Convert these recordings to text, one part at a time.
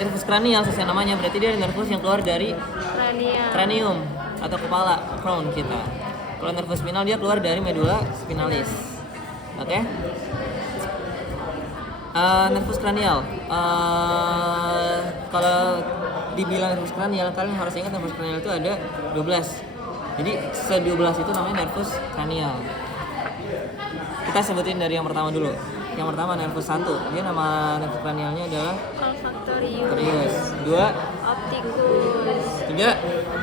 nervus cranial sesuai namanya, berarti dia nervus yang keluar dari cranium atau kepala, crown kita. Kalau nervus spinal dia keluar dari medula spinalis. Oke? Nervus cranial. Kalau dibilang nervus cranial, kalian harus ingat nervus cranial itu ada 12. Jadi se-12 itu namanya nervus cranial. Kita sebutin dari yang pertama dulu. Yang pertama nervus 1. Dia nama nervus cranialnya adalah olfactorius. 2, Opticus. 3,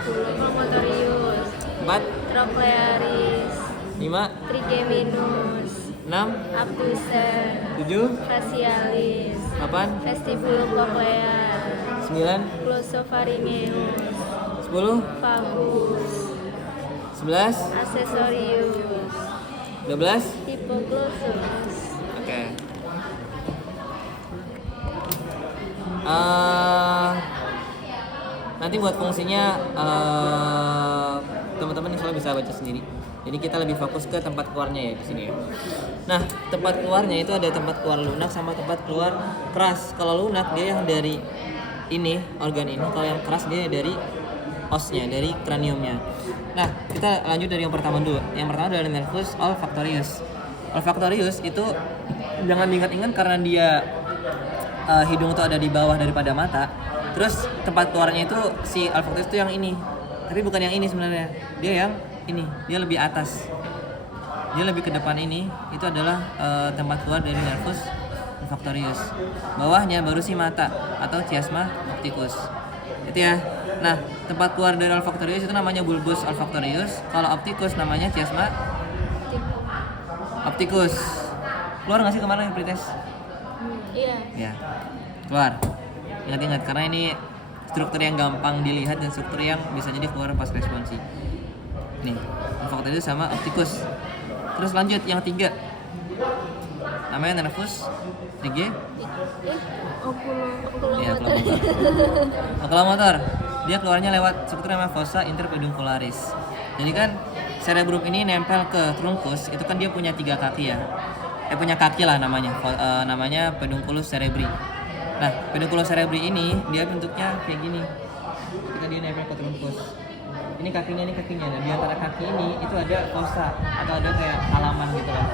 Pulmotorius. 4, Trochlearis. 5, Trigeminus. 6, Abducer. 7, Facialis. 8, Vestibulocochlear. 9, Glossopharyngeus. 10, Vagus. 11, Accessorius. 12. Hypoglossus. Oke. Nanti buat fungsinya teman-teman insya Allah bisa baca sendiri. Jadi kita lebih fokus ke tempat keluarnya ya di sini ya. Nah, tempat keluarnya itu ada tempat keluar lunak sama tempat keluar keras. Kalau lunak dia yang dari ini, organ ini. Kalau yang keras dia dari osnya, dari kraniumnya. Nah, kita lanjut dari yang pertama dulu. Yang pertama adalah nervus olfactorius. Olfactorius itu jangan diingat-ingat karena dia hidung itu ada di bawah daripada mata. Terus tempat keluarnya itu si olfactorius itu yang ini. Tapi bukan yang ini sebenarnya. Dia yang ini. Dia lebih atas. Dia lebih ke depan ini. Itu adalah tempat keluar dari nervus olfactorius. Bawahnya baru si mata atau chiasma opticus. Itu ya. Nah, tempat keluar dari olfactorius itu namanya bulbus olfactorius. Kalau opticus namanya chiasma opticus. Keluar nggak sih kemarin pretest? Iya. Ya, keluar. Ingat-ingat karena ini struktur yang gampang dilihat dan struktur yang bisa jadi keluar pas responsi. Nih, olfactorius sama opticus. Terus lanjut yang 3. Namanya nervus 3. Iya, okulomotor. Okulomotor. Dia keluarnya lewat struktur namanya fossa interpeduncularis. Jadi kan cerebrum ini nempel ke trunkus, itu kan dia punya 3 kaki ya. Punya kaki lah namanya. Namanya pedunculus cerebri. Nah, pedunculus cerebri ini dia bentuknya kayak gini. Ketika dia nempel ke trunkus. Ini kakinya, ini kakinya. Nah, di antara kaki ini itu ada fossa atau ada kayak halaman gitu lah.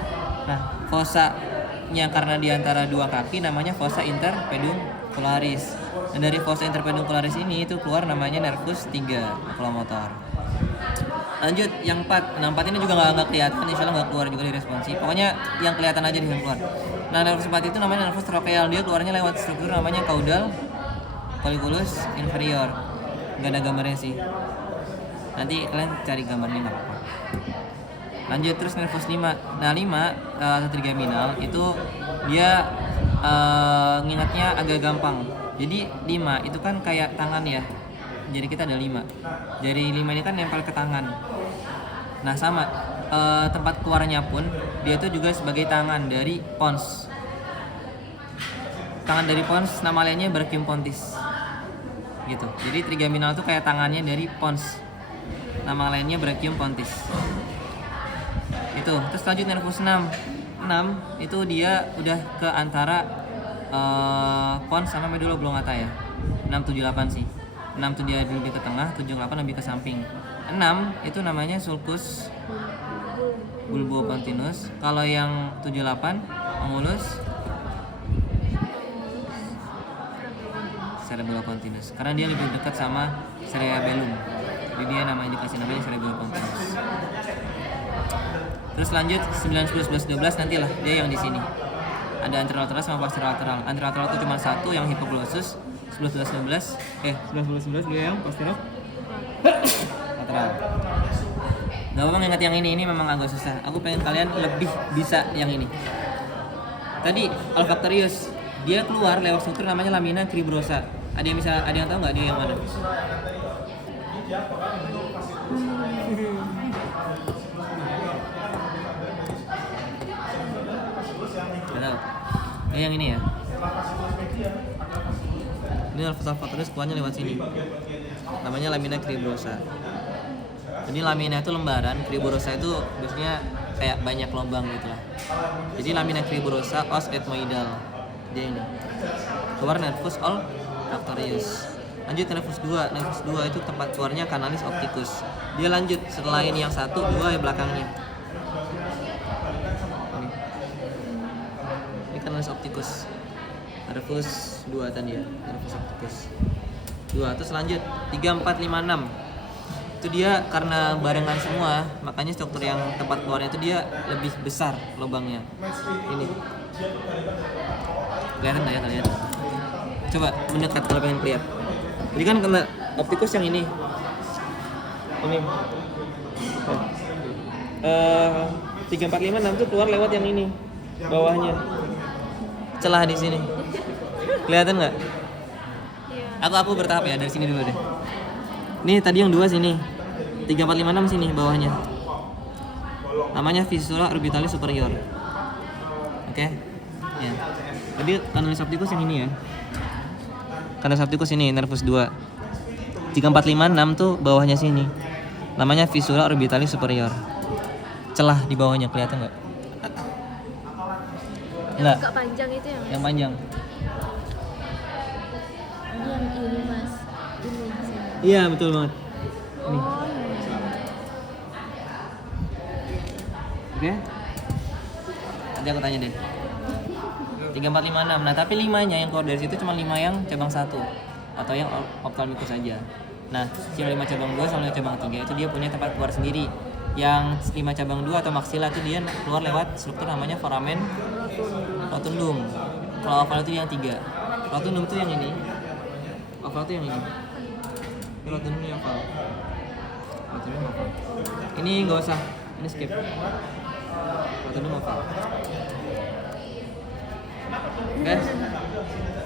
Nah, fossa-nya karena di antara 2 kaki namanya fossa interpeduncularis. Dan dari fossa interpeduncularis ini itu keluar namanya nervus 3 okulomotor. Lanjut yang 4. Nah, 4 ini juga nggak kelihatan, insya Allah nggak keluar juga di responsi. Pokoknya yang kelihatan aja yang keluar. Nah, nervus 4 itu namanya nervus trocheal. Dia keluarnya lewat struktur namanya caudal colliculus inferior. Nggak ada gambarnya sih. Nanti kalian cari gambarnya nggak apa-apa. Lanjut terus nervus 5. Nah, 5 atau trigeminal itu dia ngingatnya agak gampang. Jadi 5 itu kan kayak tangan ya. Jadi kita ada 5. Jadi 5 ini kan nempel ke tangan. Nah, sama tempat keluarnya pun dia itu juga sebagai tangan dari pons. Tangan dari pons nama lainnya brachium pontis. Gitu. Jadi trigeminal itu kayak tangannya dari pons. Nama lainnya brachium pontis. Itu. Terus lanjut nervus 6. 6 itu dia udah ke antara pons sama medula oblongata ya. 6 7 8 sih. 6 tuh dia lebih ke tengah, 7 8 lebih ke samping. 6 itu namanya sulcus bulbopontinus. Kalau yang 7 8 angulus cerebelopontinus. Karena dia lebih dekat sama cerebellum. Jadi dia dikasih namanya cerebelopontinus. Terus lanjut 9 10 11 12 nantilah dia yang di sini. Ada anterolateral sama posterolateral. Anterolateral itu cuma satu yang hipoglossus. 11 12 11 dia yang posterolateral. Gak apa-apa nginget yang ini memang agak susah. Aku pengen kalian lebih bisa yang ini. Tadi olfactorius dia keluar lewat struktur namanya lamina cribrosa. Ada yang tahu nggak dia yang mana? Tahu. Yang ini ya. Ini olfactorius keluarnya lewat sini. Namanya lamina cribrosa. Jadi lamina itu lembaran, cribrosa itu biasanya kayak banyak lubang gitu lah. Jadi lamina cribrosa os ethmoidal. Dia ini. Keluar nervus Sartorius. Lanjut ke nervus 2. Nervus 2 itu tempat keluarnya kanalis opticus. Dia lanjut setelah ini yang 1, 2 yang belakangnya. Ini kanalis opticus. Nervus 2 tadi ya, nervus opticus. 2, terus lanjut 3, 4, 5, 6. Itu dia karena barengan semua, makanya struktur yang tempat keluarnya itu dia lebih besar lubangnya. Ini. Kelihatan nggak ya kalian? Coba mendekat kalau pengen lihat. Jadi kan kena optikus yang ini. Ini. 3, 4, 5, 6 tuh keluar lewat yang ini. Bawahnya. Celah di sini. Kelihatan nggak? Iya. Aku bertahap ya, dari sini dulu deh. Ini tadi yang 2 sini. 3, 4, 5, 6 sini bawahnya. Namanya viscera orbitalis superior. Oke. Ya. Tadi kanalis opticus yang ini ya. Kanalis opticus ini nervus 2. 3, 4, 5, 6 tuh bawahnya sini. Namanya viscera orbitalis superior. Celah di bawahnya kelihatan nggak? Enggak. Agak panjang itu ya, Mas? Yang panjang. Ini yang ini, Mas. Ini sini. Iya, betul banget. Ini. Oh, Oke. Nanti aku tanya deh. 3, 4, 5, 6. Nah, tapi 5-nya yang keluar dari situ cuma 5 yang cabang 1 atau yang ophthalmicus saja. Nah, cuma 5 cabang 2 sama 5 cabang 3 itu dia punya tempat keluar sendiri. Yang 5 cabang 2 atau maksila itu dia keluar lewat struktur namanya foramen rotundum. Kalau oval itu yang 3. Rotundum itu yang ini. Oval itu yang ini. Ini rotundum yang oval. Rotundum oval. Ini nggak usah. Ini skip. Rotundum oval. Oke.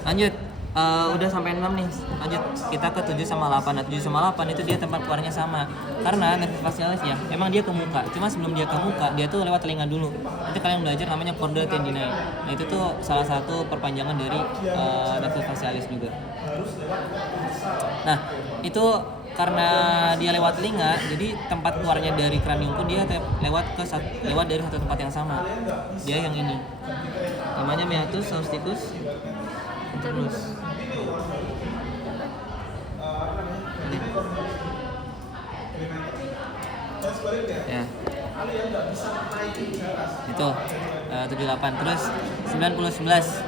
Lanjut. Udah sampai 6 nih. Lanjut kita ke 7 sama 8. Nah, 7 sama 8 itu dia tempat keluarnya sama. Karena nervus facialis ya, emang dia ke muka. Cuma sebelum dia ke muka, dia tuh lewat telinga dulu. Nanti kalian belajar namanya chorda tendinae. Nah, itu tuh salah satu perpanjangan dari nervus facialis juga. Nah, itu karena dia lewat telinga, jadi tempat keluarnya dari kranium pun dia lewat dari satu tempat yang sama. Dia yang ini. Namanya meatus austicus internus. Ini. Ya. Itu 78. Terus 90 11.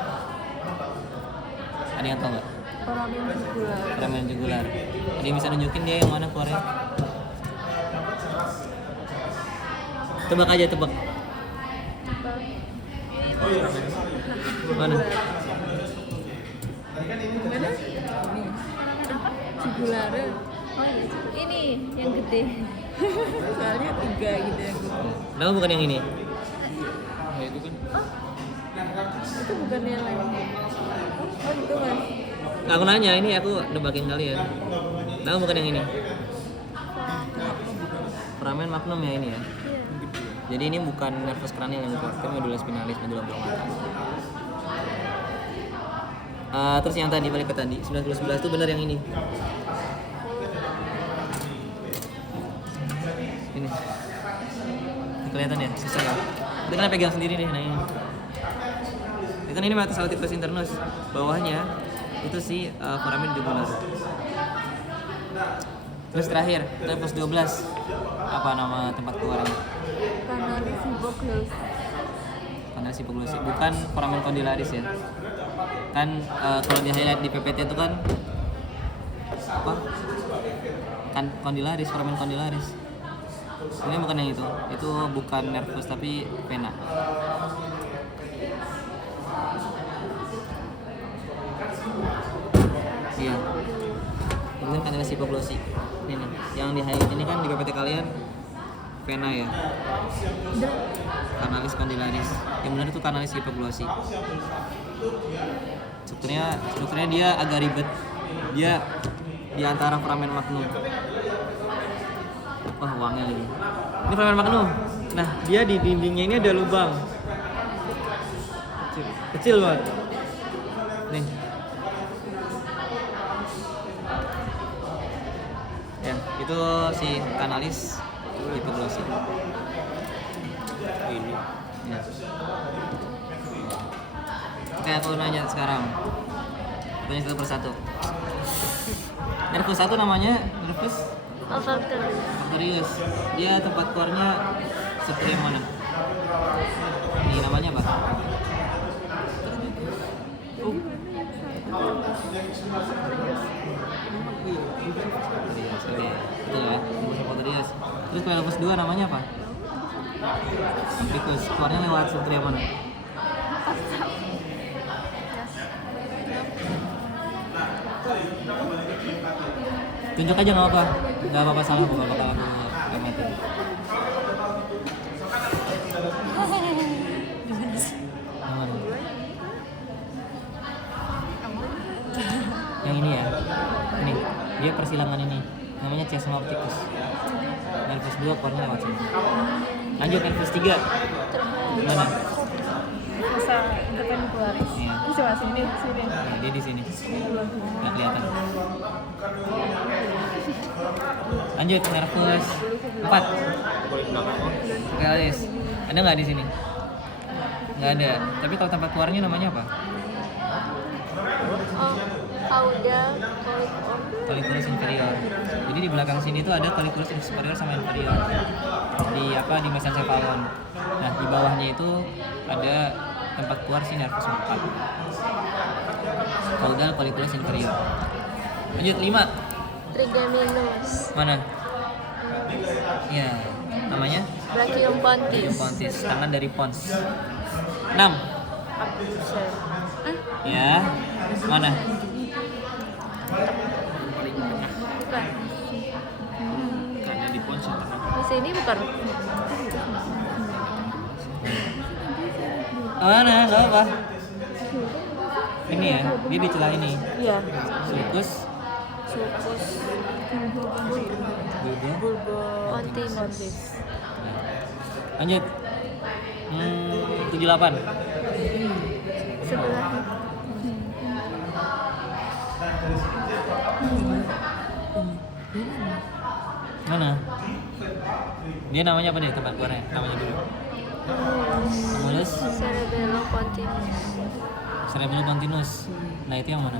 Ada yang tahu nggak? foramen jugular. Foramen jugular. Ada yang bisa nunjukin dia yang mana keluarnya? Tebak aja, tebak. Mana? Mana? Jugular. Oh iya, ini yang gede. Soalnya 3 gitu ya. Nama bukan yang ini. Itu bukan yang lain. Oh itu, Mas. Aku nanya, ini aku nebakin kalian. Nama bukan yang ini. Foramen magnum ya ini ya. Iya. Jadi ini bukan nervus cranial yang keluar, tapi medulla spinalis, medulla oblongata. Terus yang tadi balik ke tadi 90-11 itu benar yang ini. Ini. Kelihatan ya, susah ya. Itu kan pegang sendiri nih, nah ini. Itu kan ini meatus austicus internus. Bawahnya itu si foramen jugular. Terus terakhir, nervus 12. Apa nama tempat keluarnya? Kanalis hypoglossal. Kanalis hypoglossal, bukan foramen condylaris ya. Kan kalau dilihat di PPT itu kan apa? Kan condylaris, foramen condylaris. Ini bukan yang itu bukan nervus tapi vena. Iya. Ini kan kanalis hypoglossal. Ini nih, yang di highlight ini kan di PPT kalian vena ya. Kanalis condylaris. Yang benar itu kanalis hypoglossal. Strukturnya dia agak ribet. Dia di antara foramen magnum. Wah, wangi lagi. Ini foramen magnum. Nah, dia di dindingnya ini ada lubang. Kecil banget. Nih. Ya, itu si kanalis hypoglossal. Ini. Ya. Oke, aku nanya sekarang. Tanya satu persatu. nervus 1 namanya nervus olfactory. olfactorius. Dia tempat keluarnya seperti yang mana? Ini namanya apa? Olfactorius, oke. Betul ya, nervus olfactorius. Terus kalau nervus 2 namanya apa? Vicus, keluarnya lewat struktur yang mana? Tunjuk aja nggak apa, nggak apa-apa salah, nggak bakal aku amatin. Yang mana? Yang ini ya, ini dia persilangan ini, namanya chiasma opticus. Nervus 2 keluarnya lewat sini. Lanjut nervus 3. Mana? Masa depan polaris. Iya. Coba sini. Nah, dia di sini. Nggak kelihatan. Lanjut nervus 4. Oke, Alis. Ada nggak di sini? Nggak ada. Tapi kalau tempat keluarnya namanya apa? Oh, cauda, Colliculus inferior. Jadi di belakang sini tuh ada colliculus superior sama inferior. Di mesencephalon. Nah, di bawahnya itu ada tempat keluar si nervus 4. Caudal colliculus inferior. Lanjut 5. trigeminus, Mana? Ya, namanya brachium pontis, pontis, tangan dari pons. 6. abducer. Ya. Mana? Bukan. Karena di pons yang tengah. Di sini bukan. Mana? Enggak apa. Ini ya, dia di celah ini. Iya. Sulcus, Sulcus bulbo. pontimus. Lanjut. 78. Sebelah. Mana? Dia namanya apa nih tempat keluarnya? Namanya dulu. Angulus Cerebellum pontinus. cerebellum pontinus. Nah, itu yang mana?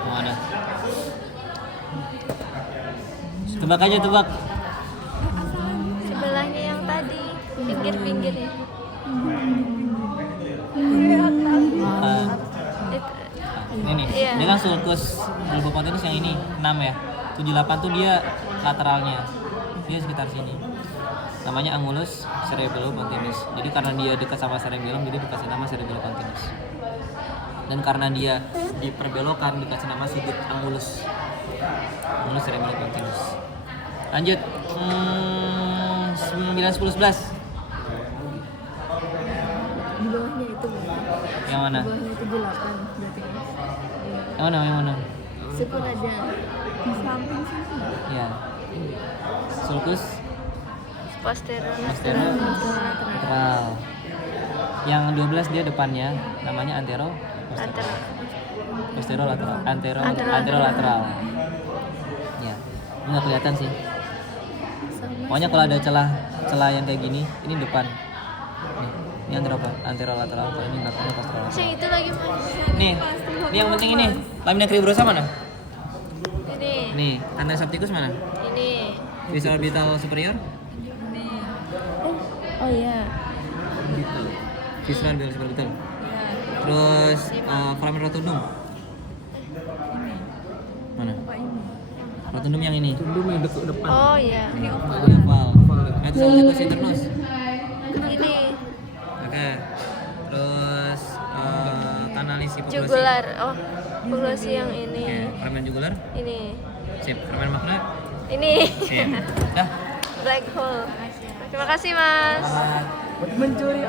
Yang mana? Tebak aja, tebak. Sebelahnya yang tadi, pinggir-pinggirnya. Ah, Itu. ini. Iya. Dia kan sulcus bulbo pontinus yang ini 6 ya. 78 tuh dia lateralnya. Dia sekitar sini. Namanya angulus cerebellum pontinus. Jadi karena dia dekat sama cerebellum, jadi dikasih nama cerebellum pontinus. Dan karena dia diperbelokan, dikasih nama sudut angulus. Angulus cerebellum pontinus. Lanjut. 9, 10, 11. Di bawahnya itu. Yang mana? Di bawahnya itu 8 berarti. Yang mana? Yang mana? Syukur aja. Di samping sini. Ya. Sulcus Posterior posterior lateral. Yang 12 dia depannya, namanya antero lateral. posterior lateral. Antero Antero lateral. Ya. Nggak kelihatan sih. Sama. Pokoknya kalau ada celah yang kayak gini, ini depan. Nih, ini antero lateral, kalau ini belakangnya posterior lateral. Yang itu lagi mas. Nih, ini yang penting ini. Lamina cribrosa mana? Ini. Nih, canthus opticus mana? Ini. Visual orbital superior? Oh iya. Visual orbital superior betul. Terus foramen rotundum. Mana? Rotundum yang ini. Oh iya. Ini oval. Nah, itu sama situs internus. Ini Oke. Terus kanalis hipoglosi. jugular. Oh, puglosi yang ini. Oke, foramen jugular. Ini. Sip. Foramen magna. Ini. Sip. Dah. Black hole. Terima kasih mas. Selamat. Mencuri